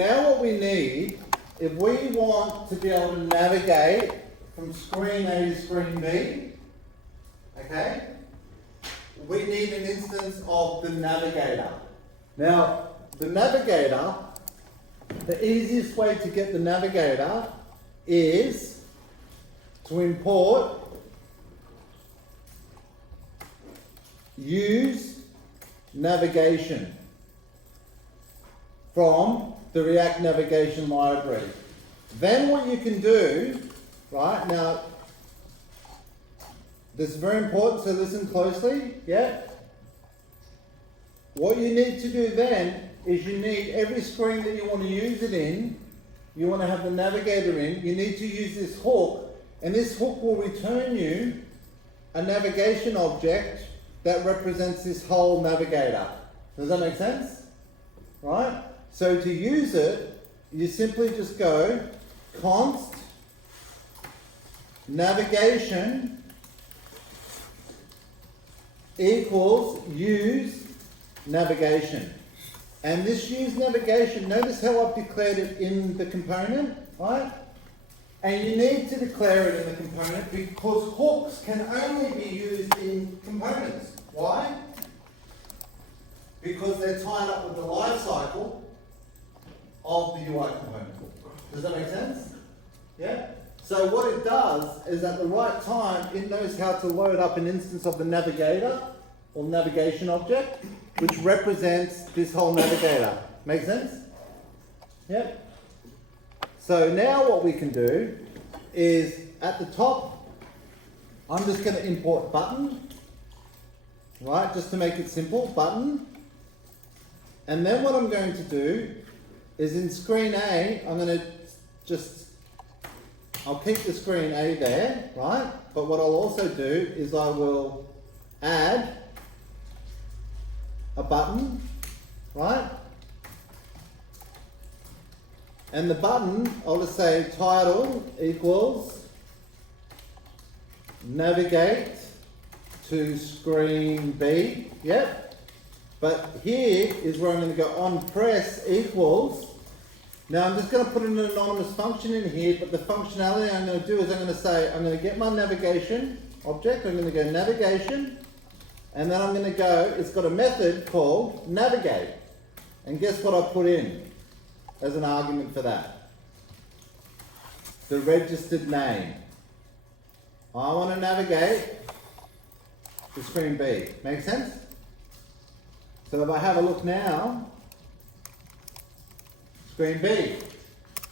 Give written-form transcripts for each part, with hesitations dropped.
now what we need, if we want to be able to navigate from screen A to screen B, okay, we need an instance of the navigator. Now, the navigator, the easiest way to get the navigator is to import use navigation from the React navigation library. Then what you can do, right, now, this is very important, so listen closely, yeah? What you need to do then is you need every screen that you want to use it in, you want to have the navigator in, you need to use this hook, and this hook will return you a navigation object that represents this whole navigator. Does that make sense? Right? So to use it, you simply just go const navigation equals use navigation. And this use navigation, notice how I've declared it in the component, right? And you need to declare it in the component because hooks can only be used in components. Why? Because they're tied up with the life cycle of the UI component. Does that make sense? Yeah? So what it does is at the right time, it knows how to load up an instance of the navigator or navigation object, which represents this whole navigator. Make sense? Yep. So now what we can do is at the top, I'm just going to import button, right, just to make it simple, button. And then what I'm going to do is in screen A, I'm going to I'll keep the screen A there, right? But what I'll also do is I will add a button, right? And the button, I'll just say title equals navigate to screen B, yep. But here is where I'm going to go on press equals. Now I'm just going to put an anonymous function in here, but the functionality I'm going to do is I'm going to say, I'm going to get my navigation object, I'm going to go navigation, and then I'm going to go, it's got a method called navigate. And guess what I put in as an argument for that? The registered name. I want to navigate to screen B. Make sense? So if I have a look now, screen B.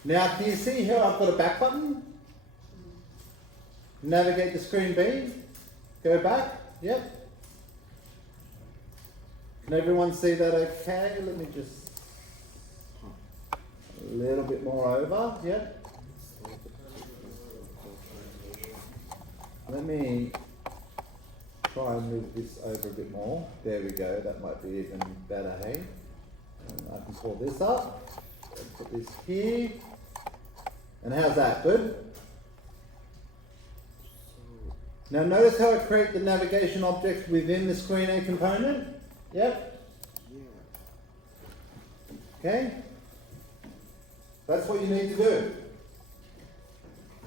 Now can you see here I've got a back button? Navigate to screen B. Go back. Yep. Can everyone see that okay? Let me just a little bit more over. Yep. Let me try and move this over a bit more. There we go. That might be even better, hey? And I can pull this up. Put this here. And how's that? Good? Now notice how I create the navigation object within the screen A component? Yep? Okay? That's what you need to do.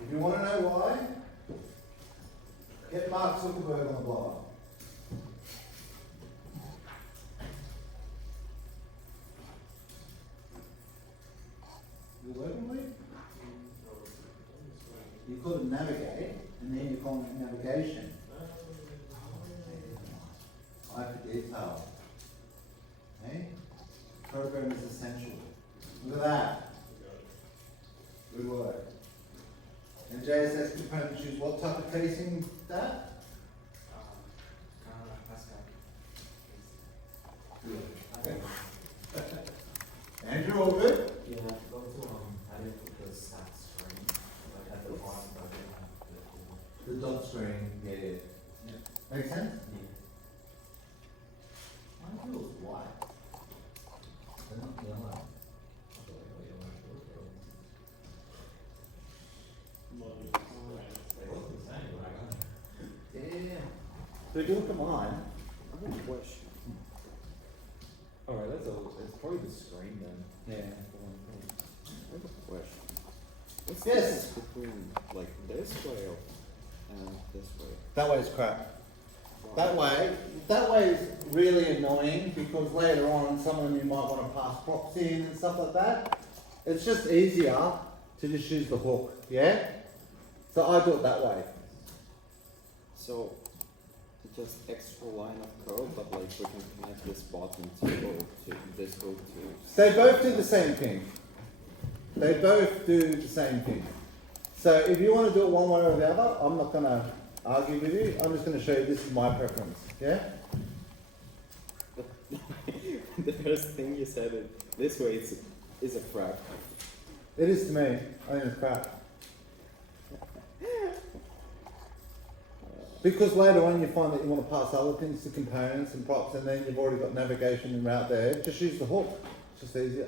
If you want to know why, get Mark Zuckerberg on the blog. You're working with? You call it navigate, and then you call it navigation. I for detail. Okay? Program is essential. Look at that. Good work. And JSS component choose what type of casing that? Good. Okay. Andrew, all good? Yeah, I didn't put the stats screen, like at the bottom, but I didn't have The dot screen, yeah. Make sense? Mine feels white. They're not yellow. They look the same, right? Yeah. So if you look at mine, I have a question. Alright, let's it's probably the screen then. Yeah. I have a question. What's Yes. the difference between like this way and this way? That way's crap. Why? That way is really annoying because later on someone you might want to pass props in and stuff like that. It's just easier to just use the hook, yeah? So I do it that way. So just extra line of code, but like we can connect this button to go to this go to. They both do the same thing. They both do the same thing. So if you want to do it one way or the other, I'm not going to argue with you. I'm just going to show you this is my preference, yeah? But the first thing you said it this way is a crap. It is to me. I think it's crap. Because later on you find that you want to pass other things to components and props and then you've already got navigation and route there, just use the hook. It's just easier.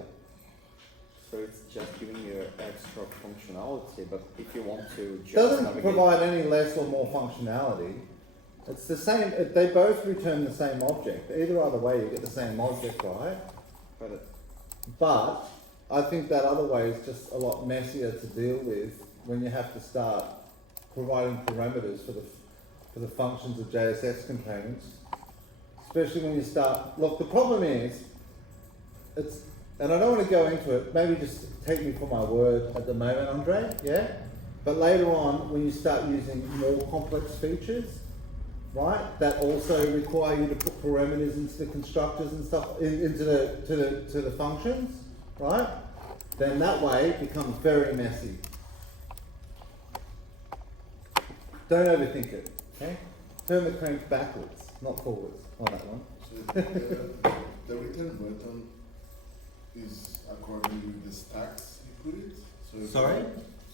So it's just giving you extra functionality, but if you want to It just doesn't navigate, provide any less or more functionality. It's the same, they both return the same object. Either way you get the same object, right? But I think that other way is just a lot messier to deal with when you have to start providing parameters for the functions of JSX components. Especially when you start, look, the problem is, and I don't want to go into it, maybe just take me for my word at the moment, Andre, yeah? But later on, when you start using more complex features, right, that also require you to put parameters into the constructors and stuff, into the functions, right? Then that way it becomes very messy. Don't overthink it, okay? Turn the crank backwards, not forwards on that one. So the return button is according with the stacks you put it. So if Sorry?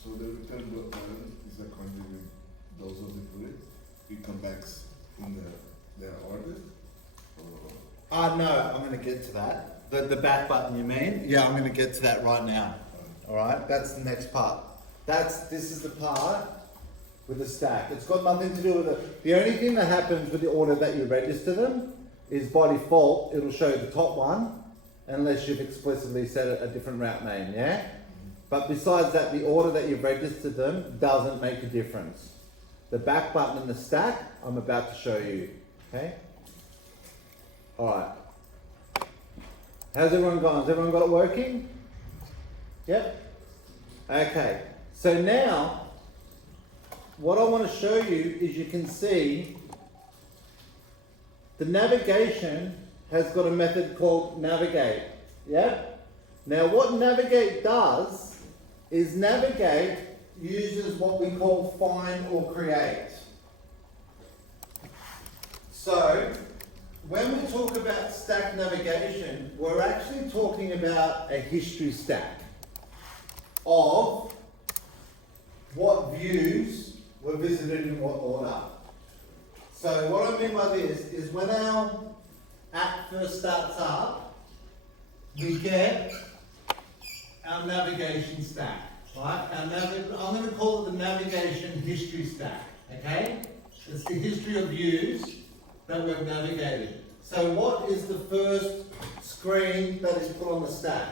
So the return button is according with those of the put it. It comes back in their order. No, I'm going to get to that. The back button, you mean? Yeah, I'm going to get to that right now. All right, that's the next part. This is the part with the stack. It's got nothing to do with it. The only thing that happens with the order that you register them is by default, it'll show the top one, unless you've explicitly set a different route name, yeah? But besides that, the order that you've registered them doesn't make a difference. The back button and the stack, I'm about to show you, okay? All right. How's everyone going? Has everyone got it working? Yep? Okay. So now, what I want to show you is you can see the navigation has got a method called navigate. Yep? Now what navigate does is navigate uses what we call find or create. So, when we talk about stack navigation, we're actually talking about a history stack of what views were visited in what order. So what I mean by this is when our app first starts up, we get our navigation stack, right? I'm going to call it the navigation history stack, okay? It's the history of views that we've navigated. So what is the first screen that is put on the stack?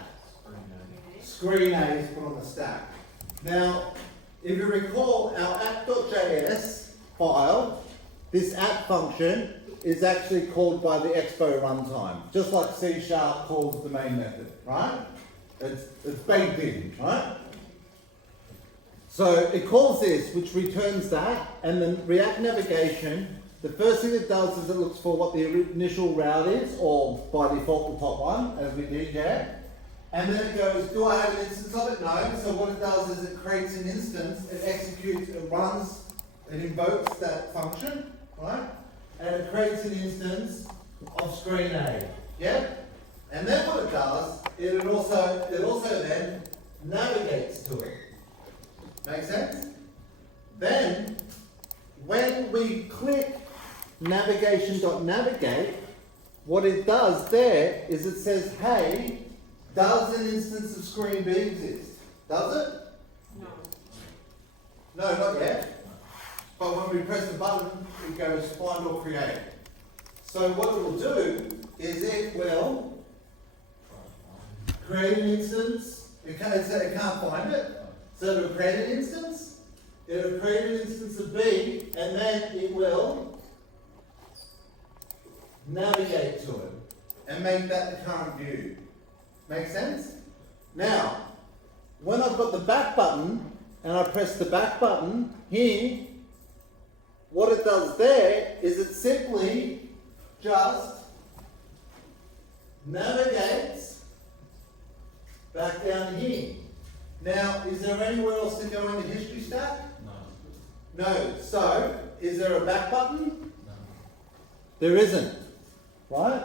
Screen A is put on the stack. Now, if you recall our app.js file, this app function is actually called by the Expo runtime, just like C# calls the main method, right? It's baked in, right? So it calls this, which returns that, and then React Navigation, the first thing it does is it looks for what the initial route is, or by default the top one, as we did, yeah? And then it goes, do I have an instance of it? No. So what it does is it creates an instance, it executes, it runs, it invokes that function, right? And it creates an instance of screen A, yeah? And then what it does, it also then navigates to it. Make sense? Then, when we click navigation.navigate, what it does there is it says, hey, does an instance of screen B exist? Does it? No. No, not yet. But when we press the button, it goes find or create. So what it will do is it will create an instance, it can't find it. So it'll create an instance, it'll create an instance of B, and then it will navigate to it and make that the current view. Make sense? Now, when I've got the back button and I press the back button here, what it does there is it simply just navigates back down here. Now, is there anywhere else to go in the history stack? No. No. So, is there a back button? No. There isn't. Right?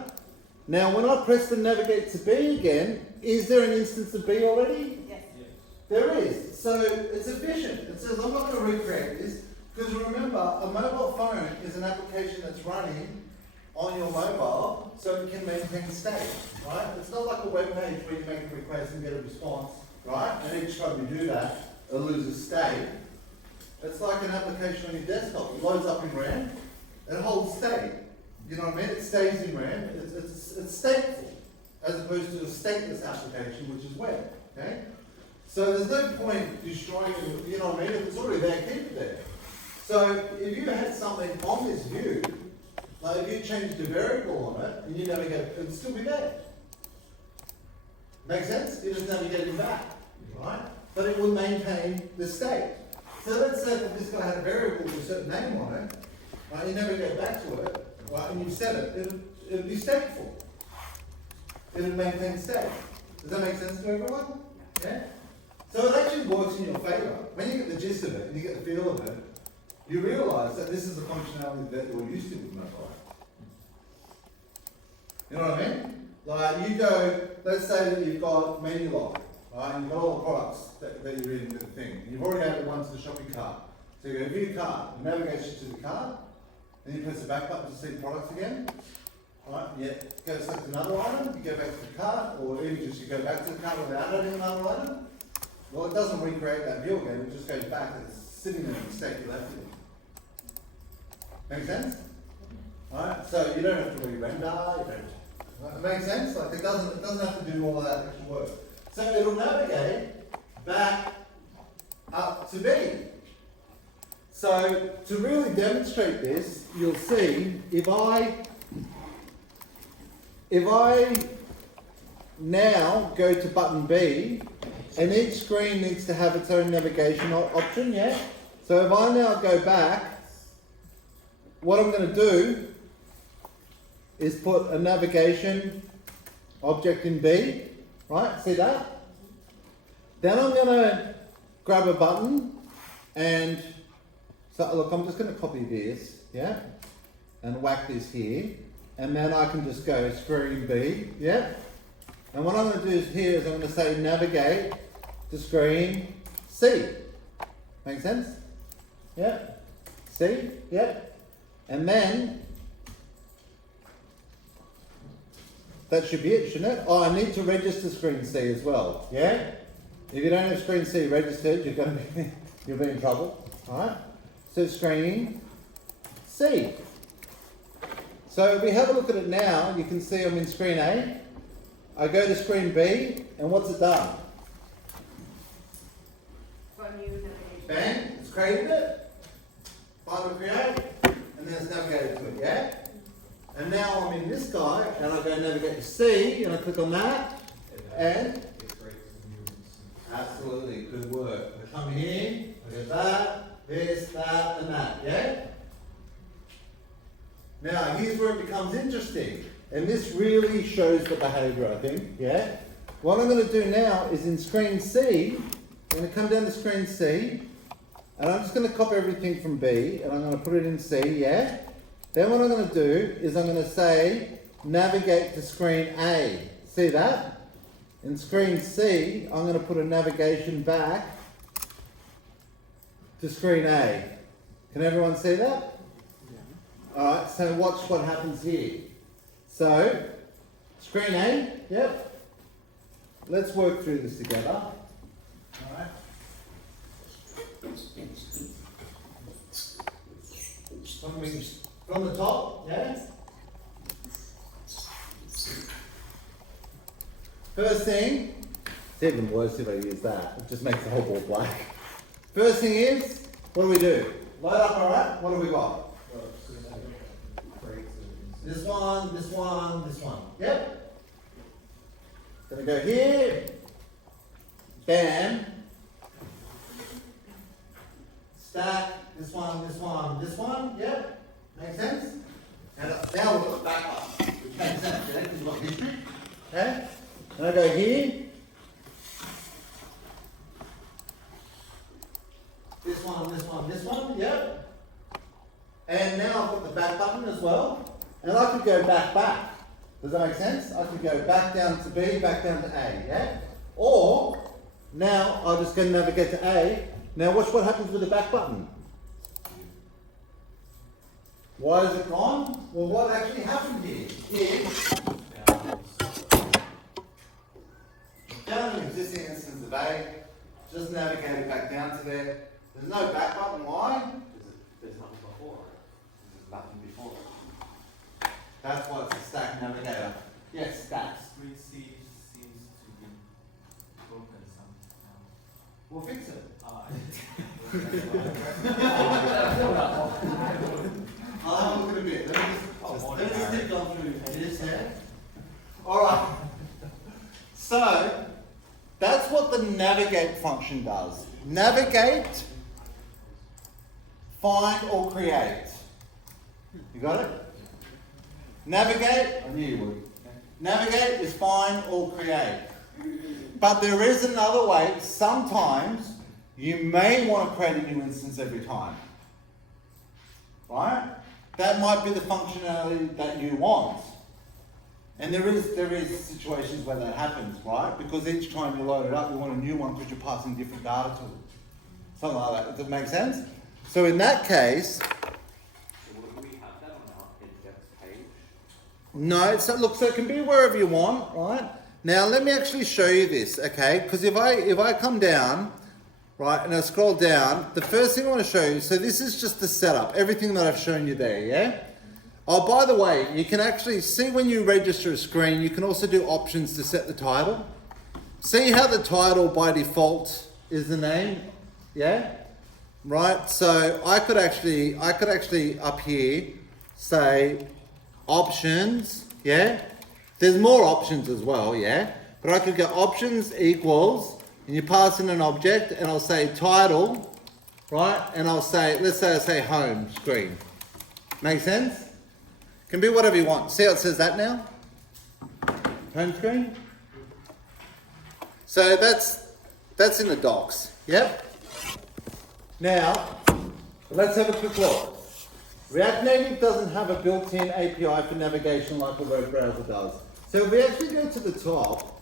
Now, when I press the navigate to B again, is there an instance of B already? Yes. Yes. There is. So, it's efficient. It says, I'm not going to recreate this, because remember, a mobile phone is an application that's running on your mobile, so it can maintain state, right? It's not like a web page where you make a request and get a response, right? And each time you do that, it loses state. It's like an application on your desktop. It loads up in RAM, it holds state. You know what I mean? It stays in RAM. It's stateful, as opposed to a stateless application, which is web. Okay? So there's no point destroying it. You know what I mean? If it's already there, keep it there. So if you had something on this view, like if you changed a variable on it and you navigate, it would still be there. Make sense? You're just navigating back, right? But it will maintain the state. So let's say that this guy had a variable with a certain name on it, right? You navigate back to it, right? And you've set it, it'll be stateful. It'll maintain state. Does that make sense to everyone? Yeah? So it actually works in your favor. When you get the gist of it and you get the feel of it, you realise that this is the functionality that you're used to with mobile. You know what I mean? Like you go, let's say that you've got menu lock, right? And you've got all the products that you're in the thing. You've already added one to the shopping cart. So you go view cart, it navigates you to the cart, then you press the back button to see products again. Right? Yeah. Go select another item, you go back to the cart, or even just you go back to the cart without adding another item. Well, it doesn't recreate that view again, it just goes back and it's sitting there in the state you left it in. Make sense? Alright, so you don't have to re-render, you don't. It makes sense? Like it doesn't have to do all of that extra work. So it'll navigate back up to B. So to really demonstrate this, you'll see if I now go to button B, and each screen needs to have its own navigation option, yeah? So if I now go back, what I'm going to do is put a navigation object in B, right? See that? Then I'm going to grab a button and, so look, I'm just going to copy this, yeah? And whack this here. And then I can just go screen B, yeah? And what I'm going to do here is I'm going to say navigate to screen C. Make sense? Yeah? C? Yeah? And then, that should be it, shouldn't it? Oh, I need to register screen C as well, yeah? If you don't have screen C registered, you're going to be, you'll be in trouble, alright? So screen C. So if we have a look at it now, you can see I'm in screen A. I go to screen B, and what's it done? Bang, it's created it. Final create, and then it's navigated to it, yeah? And now I'm in this guy, and I go navigate to C, and I click on that, and It creates a new instance. absolutely, good work. I come here, I go that, this, that, and that, yeah? Now, here's where it becomes interesting. And this really shows the behavior, I think, yeah? What I'm going to do now is in screen C, I'm going to come down to screen C, and I'm just going to copy everything from B, and I'm going to put it in C, yeah? Then what I'm going to do is I'm going to say, navigate to screen A. See that? In screen C, I'm going to put a navigation back to screen A. Can everyone see that? Alright, so watch what happens here. So, screen A, yep. Let's work through this together. Alright. From the top, yeah? First thing, it's even worse if I use that. It just makes the whole board black. First thing is, what do we do? Load up our app. What do we got? This one, this one, this one. Yep. Gonna go here. Bam. Stack. This one, this one, this one. Yep. Makes sense? And now we've got back up. Which makes sense, yeah? Because we've got history. Okay? And I go here. This one, this one, this one. Yep. And now I've got the back button as well. And I could go back. Does that make sense? I could go back down to B, back down to A, yeah? Or, now I'll just go navigate to A. Now watch what happens with the back button. Why is it gone? Well, what actually happened here is, down an existing instance of A, just navigate it back down to there. There's no back button, why? There's nothing before it. There's nothing before it. That's why it's a stack navigator. Yes, stacks. Seems to be broken somehow. We'll fix it. I'll have a look at a bit. Let me just keep going through this there. Alright. So, that's what the navigate function does. Navigate, find or create. You got it? Navigate, I knew you would. Navigate is find or create. But there is another way. Sometimes you may want to create a new instance every time. Right? That might be the functionality that you want. And there is situations where that happens, right? Because each time you load it up, you want a new one because you're passing different data to it. Something like that. Does that make sense? So in that case, Would we have that on our index page? no, so it can be wherever you want, right? Now let me actually show you this, okay? Because if I come down, right, and I scroll down, the first thing I want to show you, so this is just the setup, everything that I've shown you there, yeah? Oh, by the way, you can actually see when you register a screen, you can also do options to set the title. See how the title by default is the name, yeah? Right, so I could actually up here say options, yeah? There's more options as well, yeah? But I could go options equals, and you pass in an object, and I'll say title, right? And I'll say, let's say I say home screen. Make sense? Can be whatever you want. See how it says that now? Home screen? So that's in the docs, yep? Now, let's have a quick look. React Native doesn't have a built-in API for navigation like a web browser does. So if we actually go to the top,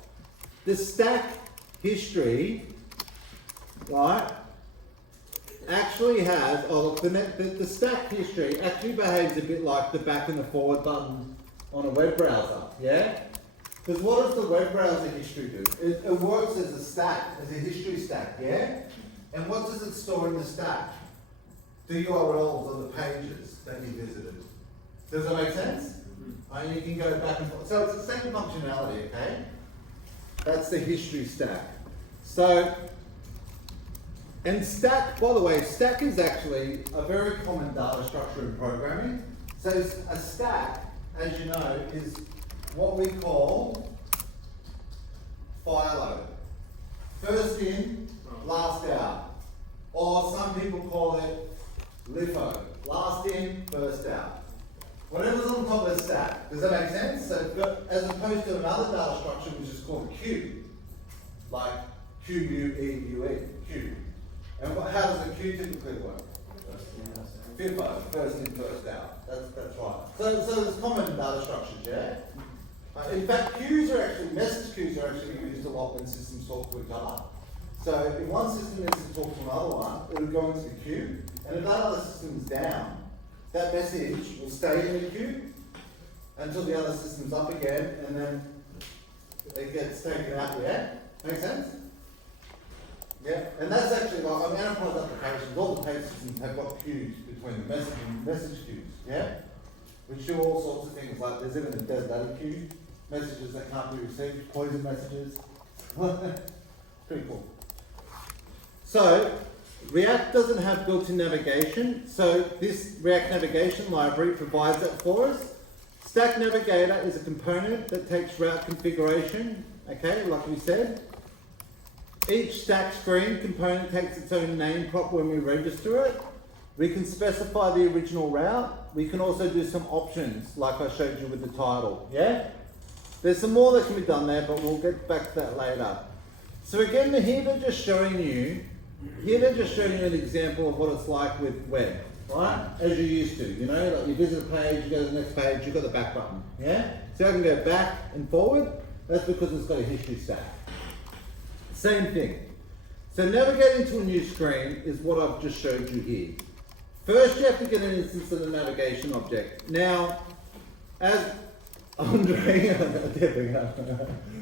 the stack history, right, actually has, oh look, the stack history actually behaves a bit like the back and the forward button on a web browser, yeah? Because what does the web browser history do? It works as a stack, as a history stack, yeah? And what does it store in the stack? The URLs of the pages that you visited. Does that make sense? And you can go back and forth. So it's the same functionality, okay? That's the history stack. So, and stack, by the way, stack is actually a very common data structure in programming. So a stack, as you know, is what we call FILO. First in, last out. Or some people call it LIFO. Last in, first out. Whatever's on top of the stack. Does that make sense? So as opposed to another data structure which is called a queue. Like Q-U-E-U-E, queue. And how does a queue typically work? FIFO, first in, first out. That's right. So there's common data structures, yeah? In fact, message queues are actually used a lot when systems talk to each other. So if one system needs to talk to another one, it'll go into the queue, and if that other system's down, that message will stay in the queue until the other system's up again, and then it gets taken out, yeah? Make sense? Yeah, and that's actually like on enterprise applications, all the page systems have got queues between the message queues, yeah? Which do all sorts of things, like there's even a dead data queue messages that can't be received, poison messages. Pretty cool. So, React doesn't have built-in navigation, so this React navigation library provides that for us. Stack Navigator is a component that takes route configuration, okay, like we said. Each stack screen component takes its own name prop when we register it. We can specify the original route. We can also do some options, like I showed you with the title, yeah? There's some more that can be done there, but we'll get back to that later. So again, here they're just showing you an example of what it's like with web, right? As you're used to, you know, like you visit a page, you go to the next page, you've got the back button, yeah? So I can go back and forward. That's because it's got a history stack. Same thing. So navigating to a new screen is what I've just showed you here. First, you have to get an instance of the navigation object. Now, as Andre,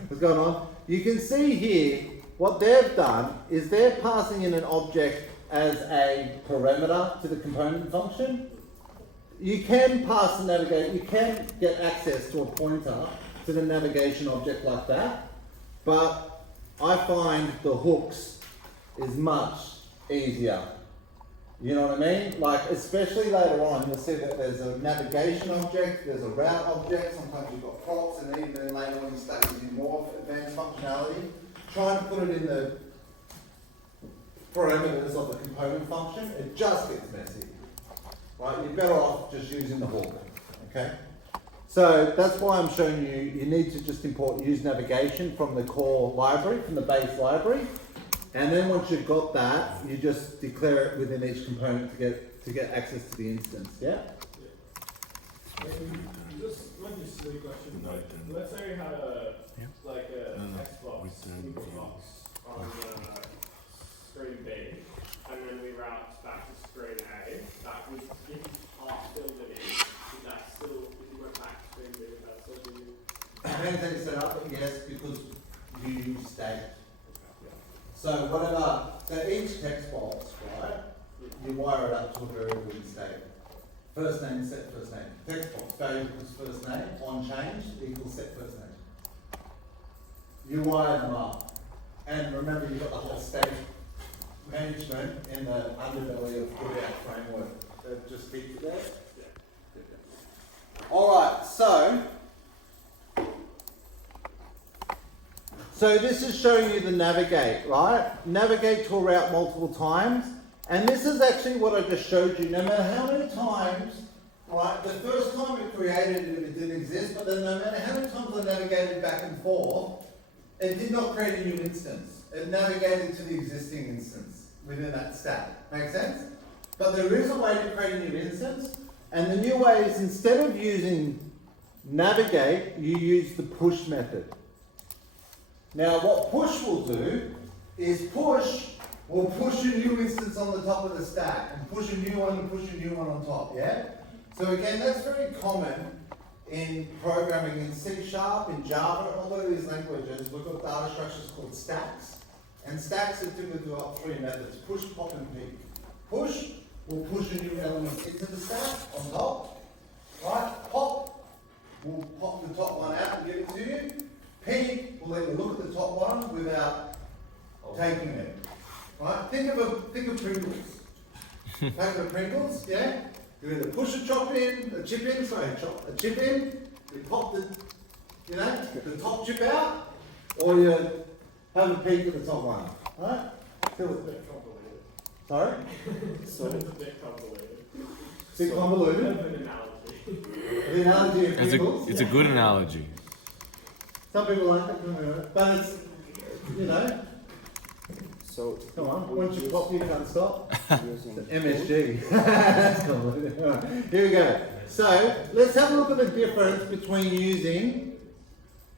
what's going on? You can see here, what they've done is they're passing in an object as a parameter to the component function. You can pass the navigate, you can get access to a pointer to the navigation object like that, but I find the hooks is much easier. You know what I mean? Like, especially later on, you'll see that there's a navigation object, there's a route object, sometimes you've got props, and even then later on you start using more advanced functionality. Trying to put it in the parameters of the component function, it just gets messy. Right? You're better off just using the hook. Okay? So that's why I'm showing you, you need to just import use navigation from the core library, from the base library. And then once you've got that, you just declare it within each component to get access to the instance. Yeah? Just might be a silly question, but let's say we had a text box, input box on screen B, and then we route back to screen A. That would, if you half filled it in, would that still, if you went back to screen B, would that still be? Depends how you set up, but yes, because you use state. So whatever, so each text box, right, you wire it up to a variable in state. First name, set first name. Text box, value equals first name, on change equals set first name. You wire them up. And remember, you've got the whole state management in the underbelly of the React framework. So just keep it there. Alright, so this is showing you the navigate, right? Navigate to a route multiple times. And this is actually what I just showed you. No matter how many times, right, the first time it created it, it didn't exist, but then no matter how many times I navigated back and forth, it did not create a new instance. It navigated to the existing instance within that stack. Make sense? But there is a way to create a new instance, and the new way is instead of using navigate, you use the push method. Now what push will do is push will push a new instance on the top of the stack and push a new one and push a new one on top, yeah? So again, that's very common in programming in C#, in Java, all of these languages. We've got data structures called stacks. And stacks are typically got three methods, push, pop, and peek. Push will push a new element into the stack on top, right? Pop will pop the top one out and give it to you. Peek will let you look at the top one without taking it. Right? Think of Pringles. Packet of Pringles, yeah? You either push a chip in, you pop the, you know, the top chip out, or you have a peek at the top one. Right? Feel it. Bit convoluted. Sorry? So it's a bit convoluted. Bit convoluted? An analogy. The analogy of Pringles. It's a good analogy. Some people like it, but it's, you know. So Come on, once you pop, you can't stop. using MSG. That's cool. Here we go. So let's have a look at the difference between using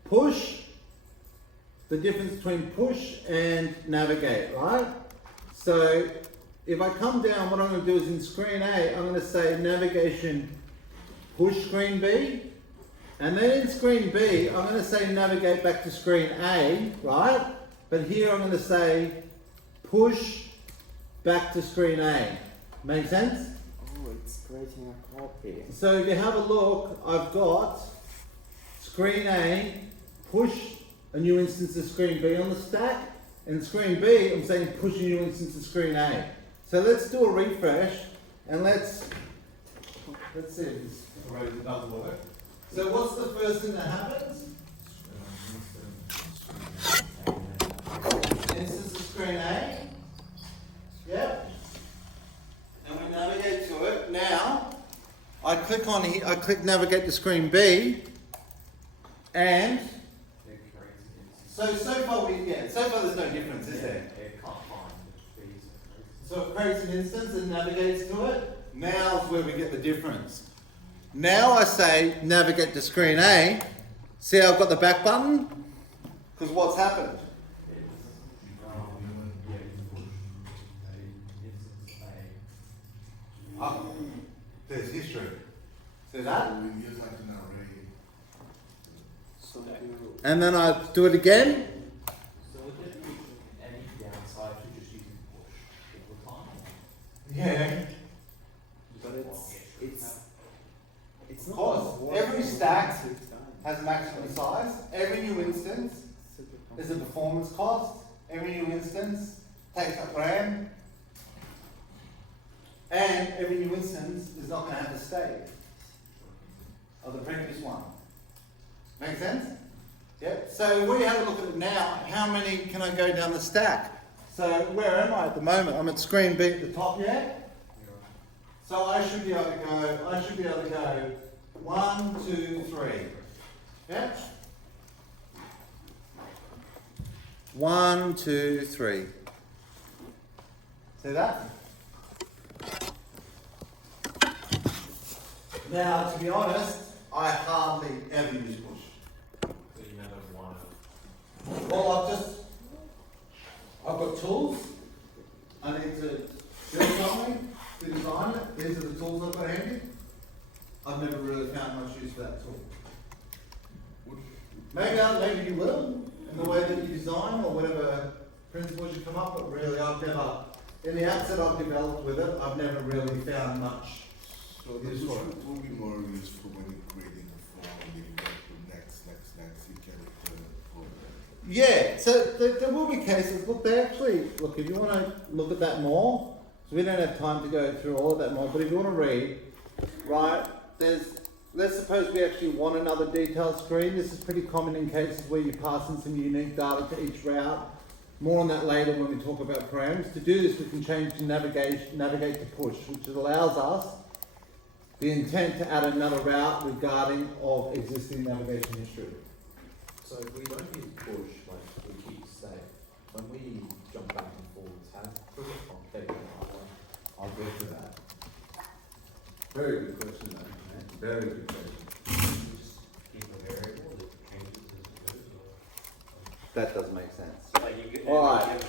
push, the difference between push and navigate, right? So if I come down, what I'm going to do is in screen A, I'm going to say navigation push screen B. And then in screen B, I'm going to say navigate back to screen A, right? But here I'm going to say push back to screen A. Make sense? Oh, it's creating a copy. So if you have a look, I've got screen A, push a new instance of screen B on the stack, and screen B, I'm saying push a new instance of screen A. So let's do a refresh, and let's see if this already doesn't work. So what's the first thing that happens? Instance of screen A. Yep. And we navigate to it. Now, I click on here, I click navigate to screen B, and so far there's no difference, is there? It can't find these. So it creates an instance and navigates to it. Now's where we get the difference. Now I say navigate to screen A. See how I've got the back button? Because what's happened? Oh, there's history. See that? We use like an array. So you, And then I do it again. So would there be any downside to just using push all the time? Yeah. but it's not Of course, every stack has a maximum size. Every new instance is a performance cost. Every new instance takes up RAM. And every new instance is not going to have the state of the previous one. Make sense? Yep. So we have a look at it now. How many can I go down the stack? So where am I at the moment? I'm at screen B at the top, yeah? So I should be able to go 1, 2, 3. Yeah? 1, 2, 3. See that? Now, to be honest, I hardly ever use push. So you never want to. Well, I've got tools. I need to build something, to design it. These are the tools I've got handy. I've never really found much use for that tool. Maybe you will, in the way that you design or whatever principles you come up with. Really, I've never, in the apps that I've developed with it, I've never really found much. So the push will be more useful when you're creating a form and you go to next, you can forward. Yeah, so there will be cases, look, if you want to look at that more, so we don't have time to go through all of that more, but if you want to read, right, let's suppose we actually want another detailed screen. This is pretty common in cases where you pass in some unique data to each route. More on that later when we talk about params. To do this, we can change to navigate to push, which allows us the intent to add another route regarding of existing navigation history. So if we don't use push, like we keep state, when we jump back and forwards, how does it complicate I'll get to that. Very good question, though. Man. Very good question. just keep a variable that changes as it goes? That does make sense. Like you could All right. give